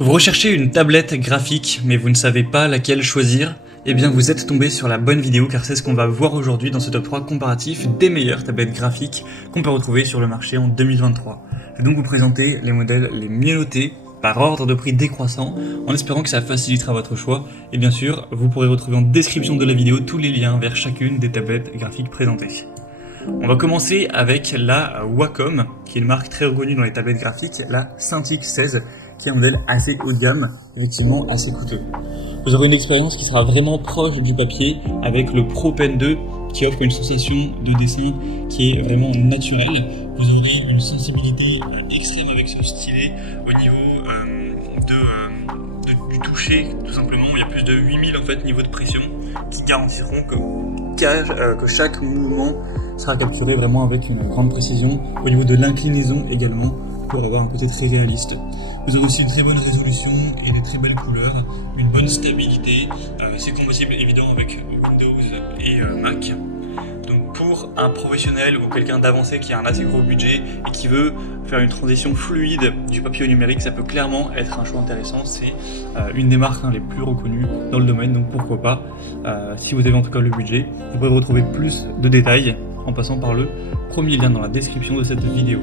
Vous recherchez une tablette graphique, mais vous ne savez pas laquelle choisir? Eh bien vous êtes tombé sur la bonne vidéo car c'est ce qu'on va voir aujourd'hui dans ce top 3 comparatif des meilleures tablettes graphiques qu'on peut retrouver sur le marché en 2023. Je vais donc vous présenter les modèles les mieux notés par ordre de prix décroissant en espérant que ça facilitera votre choix. Et bien sûr, vous pourrez retrouver en description de la vidéo tous les liens vers chacune des tablettes graphiques présentées. On va commencer avec la Wacom, qui est une marque très reconnue dans les tablettes graphiques, la Cintiq 16, qui est un modèle assez haut de gamme, effectivement assez coûteux. Vous aurez une expérience qui sera vraiment proche du papier avec le Pro Pen 2 qui offre une sensation de dessin qui est vraiment naturelle. Vous aurez une sensibilité extrême avec ce stylet au niveau du toucher, tout simplement. Il y a plus de 8000 en fait niveaux de pression qui garantiront que chaque mouvement sera capturé vraiment avec une grande précision. Au niveau de l'inclinaison également, pour avoir un côté très réaliste. Vous aurez aussi une très bonne résolution et des très belles couleurs, une bonne stabilité, c'est compatible évidemment avec Windows et Mac. Donc pour un professionnel ou quelqu'un d'avancé qui a un assez gros budget et qui veut faire une transition fluide du papier au numérique, ça peut clairement être un choix intéressant. C'est une des marques les plus reconnues dans le domaine, donc pourquoi pas, si vous avez en tout cas le budget. Vous pourrez retrouver plus de détails en passant par le premier lien dans la description de cette vidéo.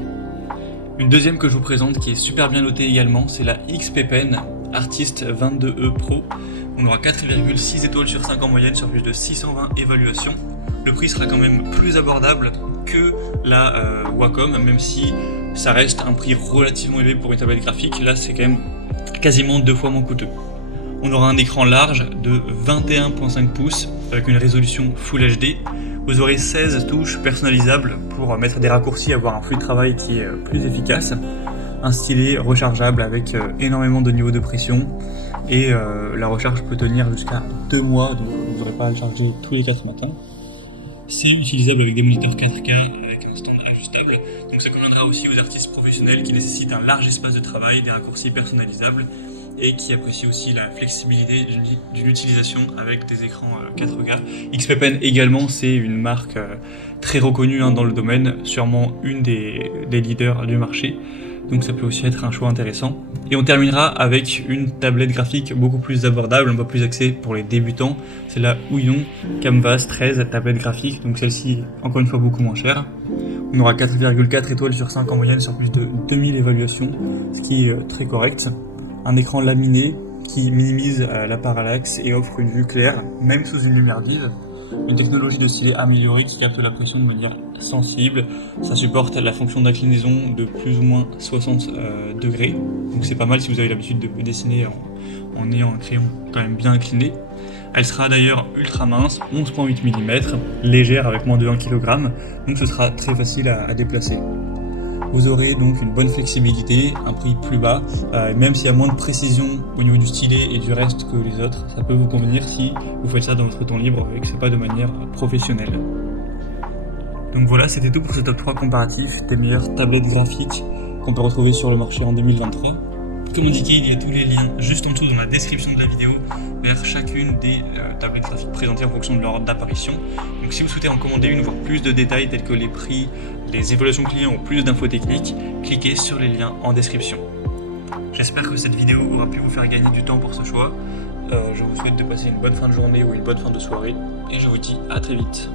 Une deuxième que je vous présente qui est super bien notée également, c'est la XP Pen Artist 22E Pro. On aura 4,6 étoiles sur 5 en moyenne sur plus de 620 évaluations. Le prix sera quand même plus abordable que la Wacom, même si ça reste un prix relativement élevé pour une tablette graphique. Là, c'est quand même quasiment 2 fois moins coûteux. On aura un écran large de 21,5 pouces avec une résolution Full HD. Vous aurez 16 touches personnalisables pour mettre des raccourcis, avoir un flux de travail qui est plus efficace. Un stylet rechargeable avec énormément de niveaux de pression. Et la recharge peut tenir jusqu'à 2 mois, donc vous n'aurez pas à le charger tous les 4 matins. C'est utilisable avec des moniteurs 4K avec un stand ajustable. Donc ça conviendra aussi aux artistes professionnels qui nécessitent un large espace de travail, des raccourcis personnalisables, et qui apprécie aussi la flexibilité d'une utilisation avec des écrans 4K. XP Pen également, c'est une marque très reconnue dans le domaine, sûrement une des leaders du marché, donc ça peut aussi être un choix intéressant. Et on terminera avec une tablette graphique beaucoup plus abordable, un peu plus axée pour les débutants, c'est la Ouyon Canvas 13 tablette graphique, donc celle-ci encore une fois beaucoup moins chère. On aura 4,4 étoiles sur 5 en moyenne sur plus de 2000 évaluations, ce qui est très correct. Un écran laminé qui minimise la parallaxe et offre une vue claire, même sous une lumière vive. Une technologie de stylet améliorée qui capte la pression de manière sensible. Ça supporte la fonction d'inclinaison de plus ou moins 60 degrés. Donc c'est pas mal si vous avez l'habitude de dessiner en ayant un crayon quand même bien incliné. Elle sera d'ailleurs ultra mince, 11,8 mm, légère avec moins de 1 kg, donc ce sera très facile à déplacer. Vous aurez donc une bonne flexibilité, un prix plus bas, même s'il y a moins de précision au niveau du stylet et du reste que les autres, ça peut vous convenir si vous faites ça dans votre temps libre et que c'est pas de manière professionnelle. Donc voilà, c'était tout pour ce top 3 comparatif des meilleures tablettes graphiques qu'on peut retrouver sur le marché en 2023. Comme indiqué, il y a tous les liens juste en dessous dans la description de la vidéo vers chacune des tablettes graphiques présentées en fonction de leur ordre d'apparition. Donc si vous souhaitez en commander une, voir plus de détails tels que les prix, les évaluations clients ou plus d'infos techniques, cliquez sur les liens en description. J'espère que cette vidéo aura pu vous faire gagner du temps pour ce choix. Je vous souhaite de passer une bonne fin de journée ou une bonne fin de soirée et je vous dis à très vite.